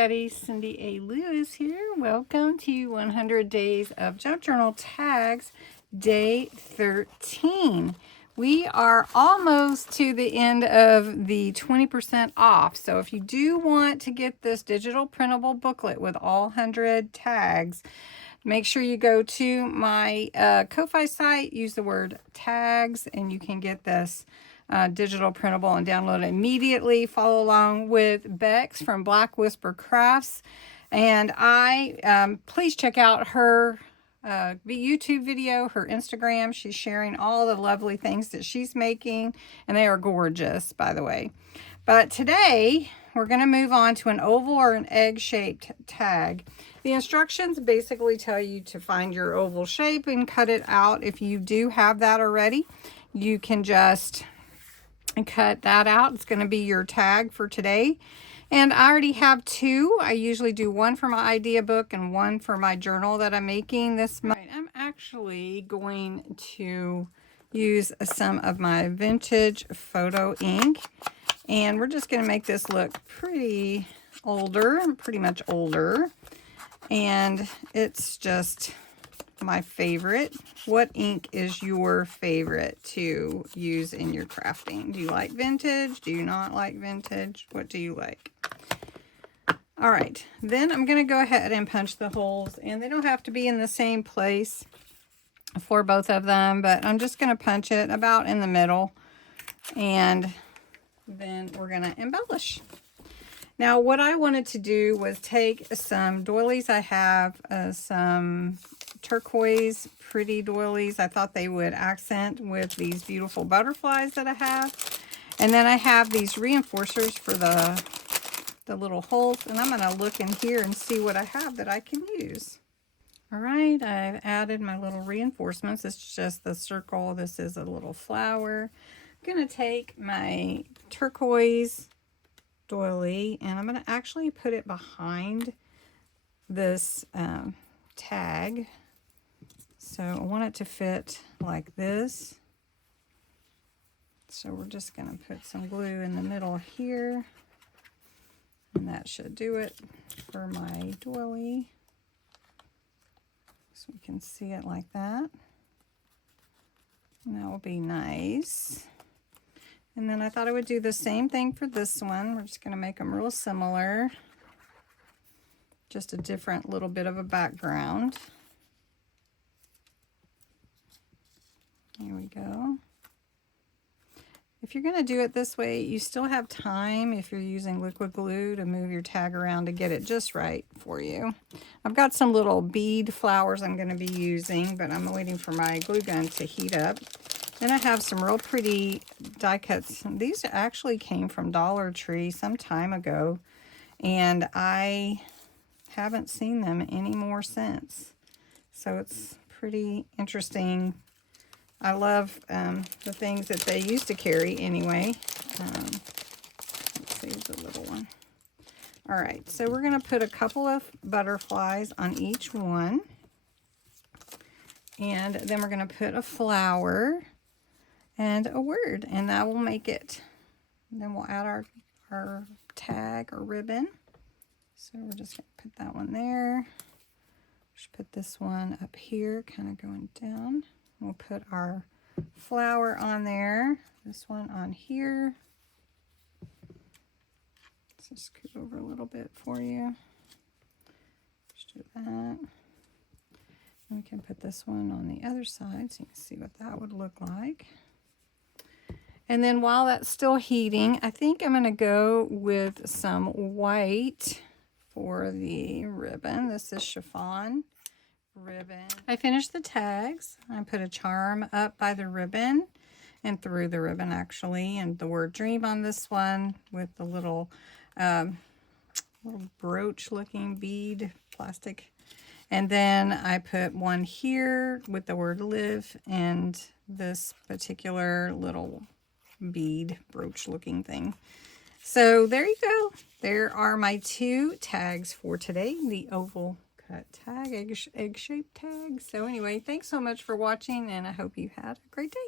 everybody, Cindy A. Lewis here. Welcome to 100 Days of Junk Journal Tags, Day 13. We are almost to the end of the 20% off. So if you do want to get this digital printable booklet with all 100 tags, make sure you go to my Ko-Fi site, use the word tags, and you can get this digital printable and download it immediately. Follow along with Bexx from Black Whisper Crafts. And please check out her YouTube video, her Instagram. She's sharing all the lovely things that she's making, and they are gorgeous, by the way. But today, we're going to move on to an oval or an egg-shaped tag. The instructions basically tell you to find your oval shape and cut it out. If you do have that already, you can just cut that out. It's going to be your tag for today. And I already have two. I usually do one for my idea book and one for my journal that I'm making this month. I'm actually going to use some of my vintage photo ink. And we're just going to make this look pretty much older. And it's just my favorite. What ink is your favorite to use in your crafting? Do you like vintage? Do you not like vintage? What do you like? All right, then I'm going to go ahead and punch the holes, and they don't have to be in the same place for both of them, but I'm just going to punch it about in the middle, and then we're going to embellish. Now, what I wanted to do was take some doilies. I have some turquoise pretty doilies. I thought they would accent with these beautiful butterflies that I have. And then I have these reinforcers for the little holes. And I'm going to look in here and see what I have that I can use. All right, I've added my little reinforcements. It's just the circle. This is a little flower. I'm going to take my turquoise doily, and I'm going to actually put it behind this tag. So I want it to fit like this. So we're just going to put some glue in the middle here, and that should do it for my doily. So we can see it like that. And that will be nice. And then I thought I would do the same thing for this one. We're just going to make them real similar. Just a different little bit of a background. Here we go. If you're going to do it this way, you still have time, if you're using liquid glue, to move your tag around to get it just right for you. I've got some little bead flowers I'm going to be using, but I'm waiting for my glue gun to heat up. Then I have some real pretty die cuts. These actually came from Dollar Tree some time ago, and I haven't seen them anymore since. So it's pretty interesting. I love the things that they used to carry anyway. Let's see the little one. All right, so we're going to put a couple of butterflies on each one. And then we're going to put a flower and a word, and that will make it. And then we'll add our tag or ribbon. So we're just going to put that one there. Just put this one up here, kind of going down. We'll put our flower on there. This one on here. Let's just scoot over a little bit for you. Just do that. And we can put this one on the other side so you can see what that would look like. And then while that's still heating, I think I'm going to go with some white for the ribbon. This is chiffon ribbon. I finished the tags. I put a charm up by the ribbon and through the ribbon actually, and the word dream on this one with the little brooch looking bead plastic. And then I put one here with the word live and this particular little bead brooch looking thing. So there you go. There are my two tags for today. The oval cut tag, egg-shaped tag. So anyway, thanks so much for watching, and I hope you had a great day.